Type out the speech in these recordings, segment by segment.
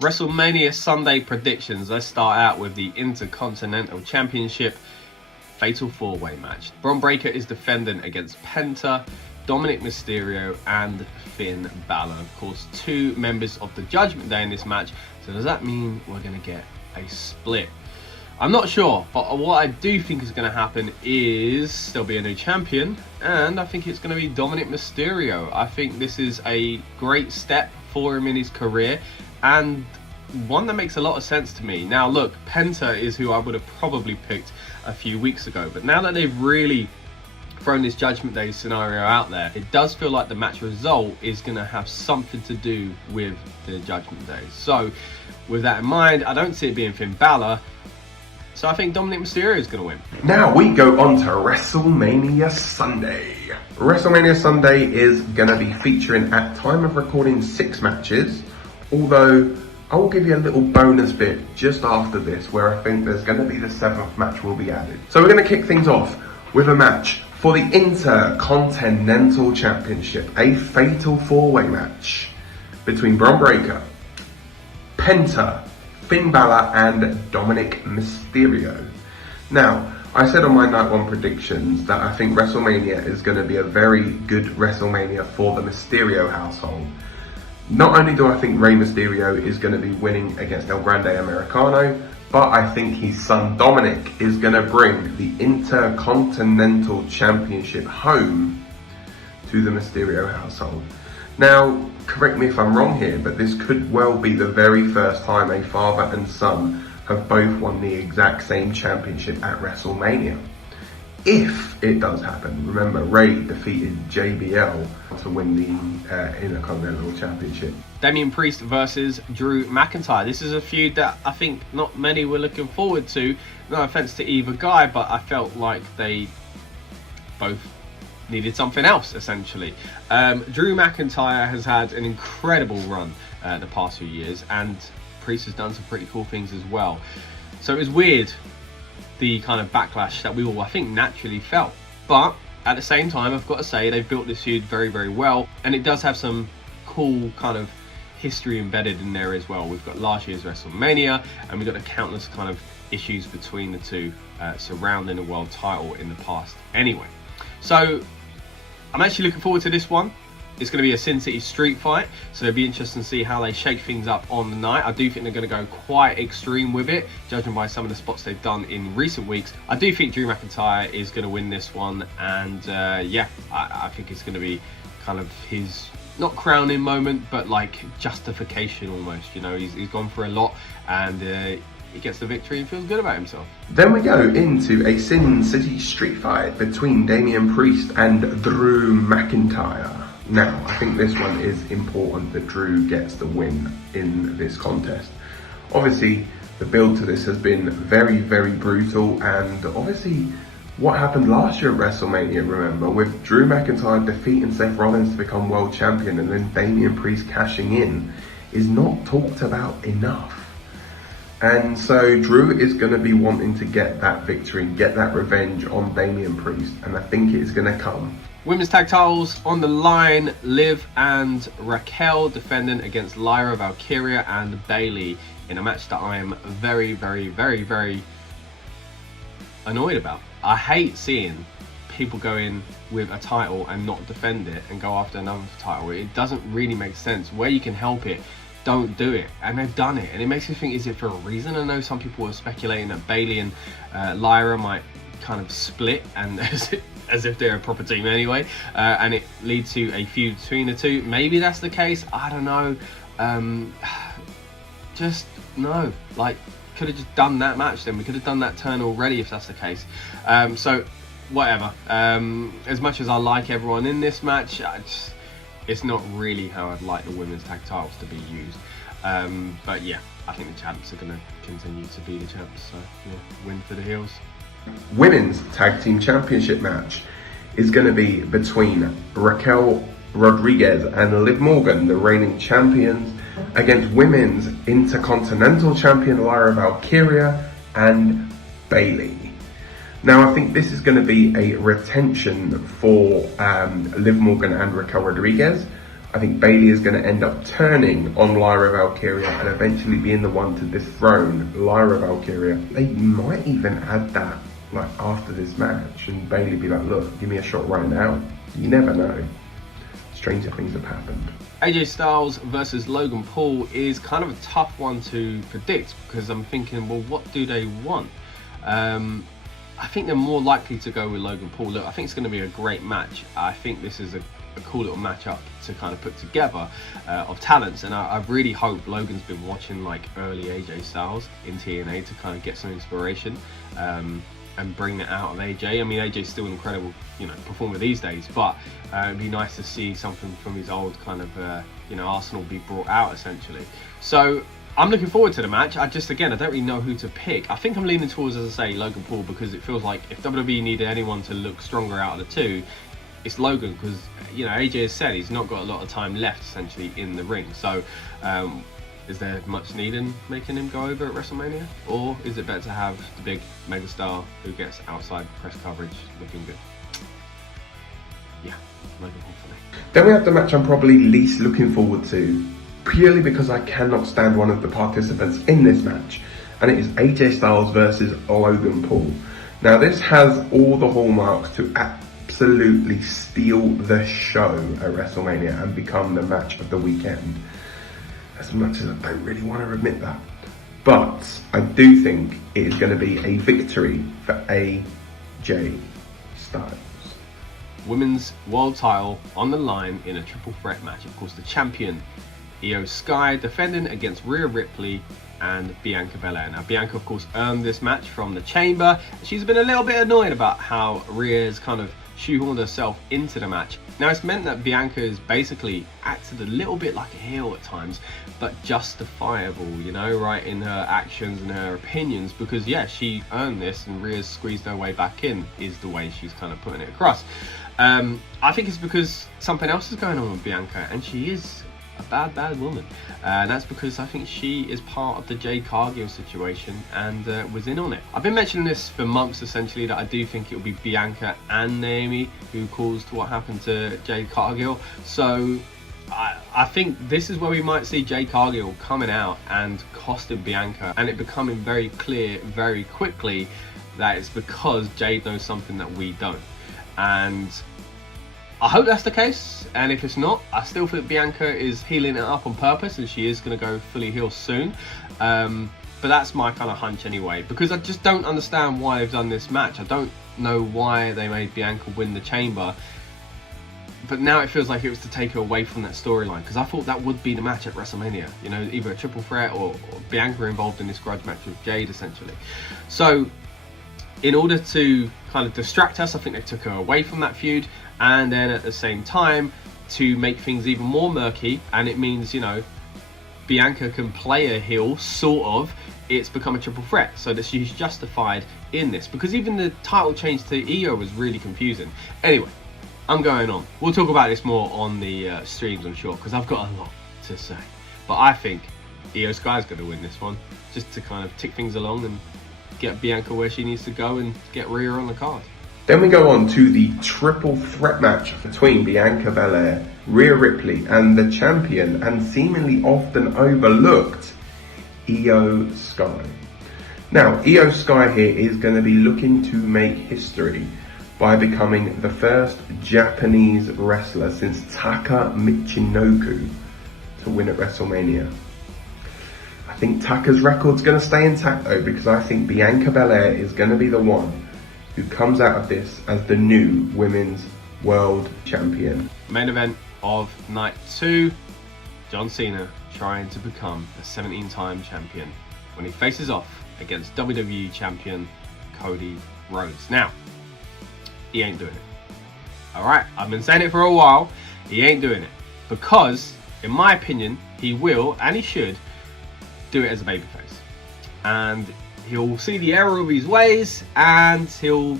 WrestleMania Sunday predictions. Let's start out with the Intercontinental Championship Fatal 4-Way match. Bron Breakker is defending against Penta, Dominic Mysterio and Finn Balor. Of course, two members of the Judgment Day in this match. So does that mean we're going to get a split? I'm not sure, but what I do think is going to happen is there'll be a new champion, and I think it's going to be Dominic Mysterio. I think this is a great step for him in his career, and one that makes a lot of sense to me. Now look, Penta is who I would have probably picked a few weeks ago, but now that they've really thrown this Judgment Day scenario out there, it does feel like the match result is going to have something to do with the Judgment Day. So with that in mind, I don't see it being Finn Balor, so I think Dominic Mysterio is going to win. Now we go on to WrestleMania Sunday. WrestleMania Sunday is going to be featuring, at time of recording, 6 matches, although I will give you a little bonus bit just after this where I think there's going to be the 7th match will be added. So we're going to kick things off with a match for the Intercontinental Championship, a fatal 4-way match between Bron Breakker, Penta, Finn Balor and Dominic Mysterio. Now, I said on my Night 1 predictions that I think WrestleMania is going to be a very good WrestleMania for the Mysterio household. Not only do I think Rey Mysterio is going to be winning against El Grande Americano, but I think his son Dominic is going to bring the Intercontinental Championship home to the Mysterio household. Now, correct me if I'm wrong here, but this could well be the very first time a father and son have both won the exact same championship at WrestleMania. If it does happen, remember Rey defeated JBL to win the Intercontinental Championship. Damian Priest versus Drew McIntyre. This is a feud that I think not many were looking forward to. No offense to either guy, but I felt like they both needed something else, essentially. Drew McIntyre has had an incredible run the past few years, and Priest has done some pretty cool things as well. So it was weird, the kind of backlash that we all, I think, naturally felt. But at the same time, I've got to say, they've built this feud very, very well, and it does have some cool kind of history embedded in there as well. We've got last year's WrestleMania, and we've got the countless kind of issues between the two surrounding the world title in the past anyway. So I'm actually looking forward to this one. It's going to be a Sin City street fight, so it'll be interesting to see how they shake things up on the night. I do think they're going to go quite extreme with it, judging by some of the spots they've done in recent weeks. I do think Drew McIntyre is going to win this one, and yeah, I think it's going to be kind of his, not crowning moment, but like justification almost. You know, he's gone for a lot, and he gets the victory and feels good about himself. Then we go into a Sin City street fight between Damian Priest and Drew McIntyre. Now, I think this one is important that Drew gets the win in this contest. Obviously, the build to this has been very, very brutal, and obviously what happened last year at WrestleMania, remember, with Drew McIntyre defeating Seth Rollins to become world champion and then Damian Priest cashing in, is not talked about enough. And so Drew is going to be wanting to get that victory, get that revenge on Damian Priest, and I think it's going to come. Women's tag titles on the line. Liv and Raquel defending against Lyra, Valkyria and Bayley in a match that I am very, very, very, very annoyed about. I hate seeing people go in with a title and not defend it and go after another title. It doesn't really make sense. Where you can help it, don't do it. And they've done it, and it makes me think, is it for a reason? I know some people were speculating that Bayley and Lyra might kind of split, and as if they're a proper team anyway, and it leads to a feud between the two. Maybe that's the case, I don't know. Just no, like, could have just done that match then. We could have done that turn already if that's the case. So whatever, as much as I like everyone in this match, it's not really how I'd like the women's tag titles to be used. But yeah, I think the champs are going to continue to be the champs, so yeah, win for the heels. Women's Tag Team Championship match is going to be between Raquel Rodriguez and Liv Morgan, the reigning champions, against Women's Intercontinental Champion Lyra Valkyria and Bayley. Now, I think this is going to be a retention for Liv Morgan and Raquel Rodriguez. I think Bayley is going to end up turning on Lyra Valkyria and eventually being the one to dethrone Lyra Valkyria. They might even add that like after this match, and Bayley be like, look, give me a shot right now. You never know. Stranger things have happened. AJ Styles versus Logan Paul is kind of a tough one to predict, because I'm thinking, well, what do they want? I think they're more likely to go with Logan Paul. Look, I think it's going to be a great match. I think this is a cool little matchup to kind of put together of talents, and I really hope Logan's been watching like early AJ Styles in TNA to kind of get some inspiration and bring that out of AJ. I mean, AJ's still an incredible, performer these days, but it'd be nice to see something from his old kind of, arsenal be brought out essentially. So I'm looking forward to the match. I don't really know who to pick. I think I'm leaning towards, as I say, Logan Paul, because it feels like if WWE needed anyone to look stronger out of the two, it's Logan, because AJ has said he's not got a lot of time left essentially in the ring. So is there much need in making him go over at WrestleMania, or is it better to have the big megastar who gets outside press coverage looking good? Yeah, Logan Paul for me. Then we have the match I'm probably least looking forward to, purely because I cannot stand one of the participants in this match, and it is AJ Styles versus Logan Paul. Now this has all the hallmarks to absolutely steal the show at WrestleMania and become the match of the weekend, as much as I don't really want to admit that. But I do think it is going to be a victory for AJ Styles. Women's world title on the line in a triple threat match. Of course, the champion Io Sky defending against Rhea Ripley and Bianca Belair. Now, Bianca, of course, earned this match from the Chamber. She's been a little bit annoyed about how Rhea's kind of shoehorned herself into the match. Now, it's meant that Bianca has basically acted a little bit like a heel at times, but justifiable, right, in her actions and her opinions, because yeah, she earned this and Rhea's squeezed her way back in, is the way she's kind of putting it across. I think it's because something else is going on with Bianca, and she is a bad woman. That's because I think she is part of the Jade Cargill situation and was in on it. I've been mentioning this for months essentially, that I do think it will be Bianca and Naomi who caused what happened to Jade Cargill. So I think this is where we might see Jade Cargill coming out and costing Bianca, and it becoming very clear very quickly that it's because Jade knows something that we don't. And I hope that's the case, and if it's not, I still think Bianca is healing it up on purpose, and she is going to go fully heel soon. But that's my kind of hunch anyway, because I just don't understand why they've done this match. I don't know why they made Bianca win the Chamber, but now it feels like it was to take her away from that storyline, because I thought that would be the match at WrestleMania, either a triple threat or Bianca involved in this grudge match with Jade essentially. So in order to kind of distract us, I think they took her away from that feud, and then at the same time to make things even more murky, and it means Bianca can play a heel, sort of. It's become a triple threat, so that she's justified in this, because even the title change to Io was really confusing. Anyway, I'm going on. We'll talk about this more on the streams, I'm sure, because I've got a lot to say. But I think Io Sky's going to win this one, just to kind of tick things along and get Bianca where she needs to go and get Rhea on the card. Then we go on to the triple threat match between Bianca Belair, Rhea Ripley, and the champion and seemingly often overlooked Io Sky. Now, Io Sky here is going to be looking to make history by becoming the first Japanese wrestler since Taka Michinoku to win at WrestleMania. I think Taka's record's going to stay intact though, because I think Bianca Belair is going to be the one who comes out of this as the new women's world champion. Main event of night 2, John Cena trying to become a 17-time champion when he faces off against WWE champion Cody Rhodes. Now, he ain't doing it. Alright, I've been saying it for a while, he ain't doing it. Because, in my opinion, he will, and he should, do it as a babyface. And he'll see the error of his ways, and he'll,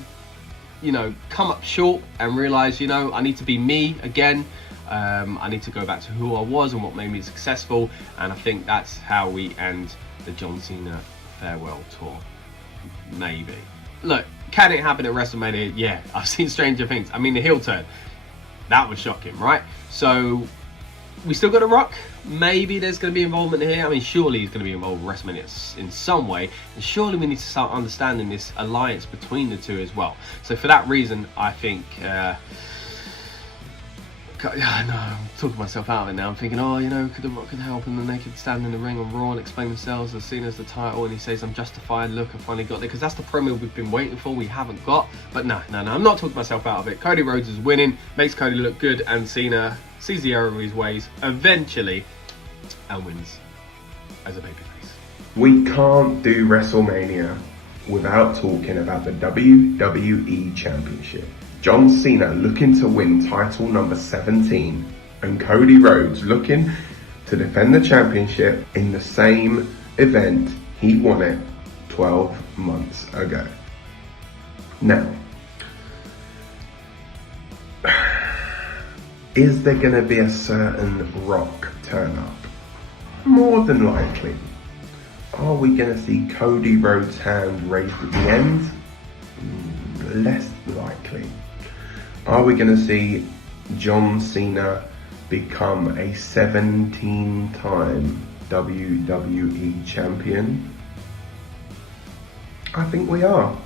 come up short and realise, I need to be me again. I need to go back to who I was and what made me successful. And I think that's how we end the John Cena farewell tour. Maybe. Look, can it happen at WrestleMania? Yeah, I've seen stranger things. I mean, the heel turn, that was shocking, right? So we still got to Rock. Maybe there's going to be involvement here. I mean, surely he's going to be involved with WrestleMania in some way. And surely we need to start understanding this alliance between the two as well. So for that reason, I think... no, I'm talking myself out of it now. I'm thinking, oh, you know, could The Rock could help, and then they could stand in the ring on Raw and explain themselves as seen as the title, and he says, I'm justified, look, I finally got there, because that's the promo we've been waiting for, we haven't got. But no, I'm not talking myself out of it. Cody Rhodes is winning, makes Cody look good, and Cena sees the error of his ways eventually and wins as a babyface. We can't do WrestleMania without talking about the WWE Championship. John Cena looking to win title number 17, and Cody Rhodes looking to defend the championship in the same event he won it 12 months ago. Now, is there going to be a certain Rock turn up? More than likely. Are we going to see Cody Rhodes' hand raised at the end? Less likely. Are we going to see John Cena become a 17-time WWE champion? I think we are.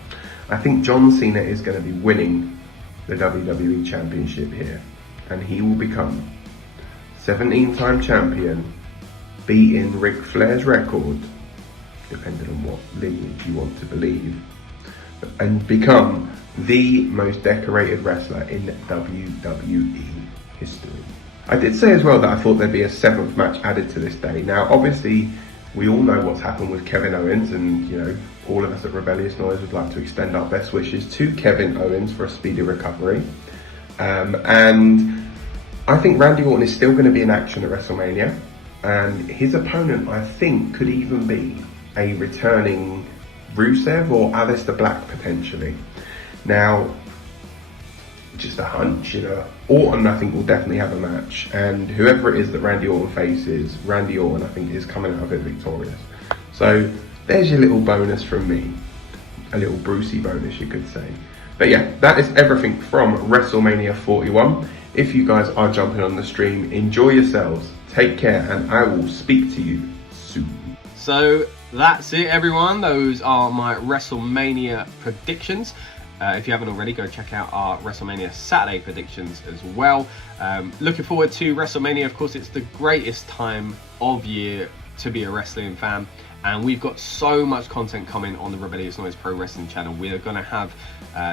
I think John Cena is going to be winning the WWE Championship here, and he will become 17-time champion, beating Ric Flair's record, depending on what lineage you want to believe, and become the most decorated wrestler in WWE history. I did say as well that I thought there'd be a 7th match added to this day. Now, obviously, we all know what's happened with Kevin Owens, and, you know, all of us at Rebellious Noise would like to extend our best wishes to Kevin Owens for a speedy recovery. And I think Randy Orton is still going to be in action at WrestleMania, and his opponent, I think, could even be a returning Rusev or Aleister Black potentially. Now, just a hunch, you know, Orton I think will definitely have a match, and whoever it is that Randy Orton faces, Randy Orton I think is coming out of it victorious. So there's your little bonus from me, a little Brucey bonus you could say. But yeah, that is everything from WrestleMania 41. If you guys are jumping on the stream, enjoy yourselves, take care, and I will speak to you soon. So that's it, everyone. Those are my WrestleMania predictions. If you haven't already, go check out our WrestleMania Saturday predictions as well. Looking forward to WrestleMania. Of course, it's the greatest time of year to be a wrestling fan, and we've got so much content coming on the Rebellious Noise Pro Wrestling channel. We are going to have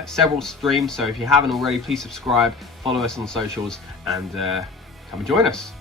several streams, so if you haven't already, please subscribe, follow us on socials, and come and join us.